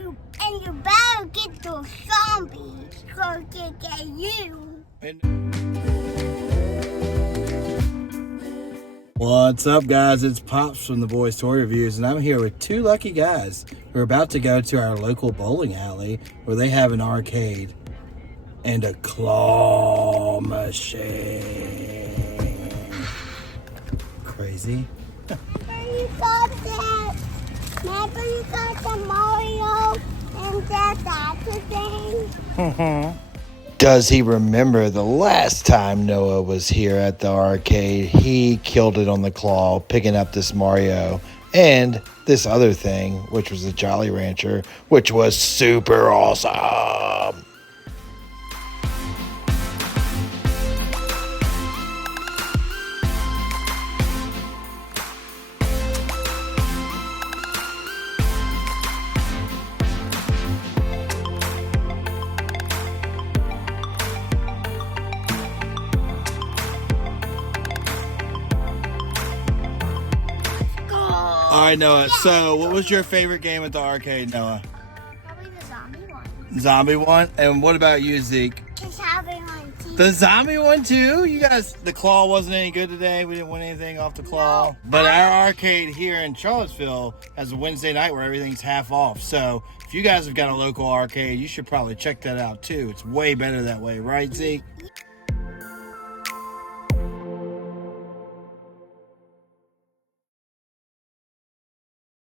you better get those zombies so they get you. What's up, guys? It's Pops from the Boys Toy Reviews, and I'm here with two lucky guys. We're about to go to our local bowling alley where they have an arcade and a claw machine. Crazy. Remember you got that? Remember you got the Mario and that thing? Does he remember the last time Noah was here at the arcade? He killed it on the claw, picking up this Mario and this other thing, which was the Jolly Rancher, which was super awesome. All right, Noah. So, what was your favorite game at the arcade, Noah? Probably the zombie one. Zombie one? And what about you, Zeke? Just having one too. The zombie one too? You guys, the claw wasn't any good today. We didn't win anything off the claw. No. But our arcade here in Charlottesville has a Wednesday night where everything's half off. So if you guys have got a local arcade, you should probably check that out too. It's way better that way, right, Zeke?